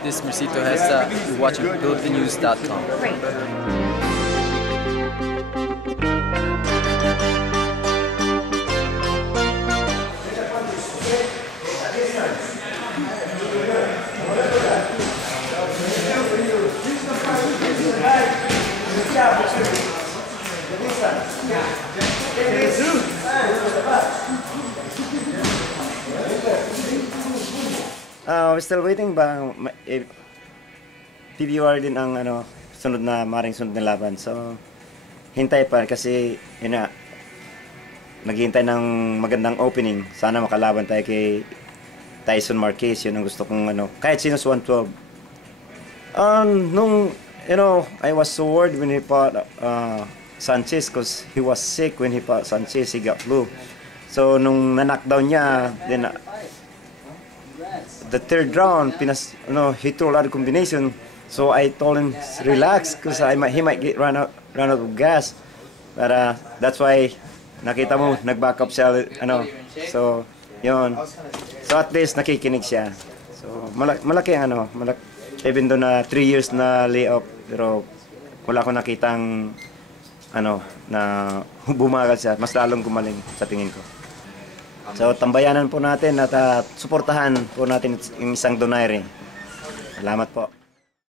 This is Mercito Hesta. You're watching PhilippiNews.com. We're still waiting ba PBR din ang sunod na laban. So hintay pa kasi yun na, naghihintay ng magandang opening. Sana makalaban tayo kay Tyson Marquez. Yun ang gusto kong kahit sino sa 112. I was so worried when he fought Sanchez because he was sick when he fought Sanchez. He got flu. So nung na-knockdown niya, then the third round, he threw a lot of combination. So I told him relax because he might get run out of gas. But that's why nakita mo nag-back up siya. So yun. So at least nakikinig siya. So malaki ang even though na 3 years na layoff, pero wala ko nakitang na bumagal siya. Mas lalong gumaling sa tingin ko. So tambayanan po natin at suportahan po natin yung isang Donaire. Salamat po.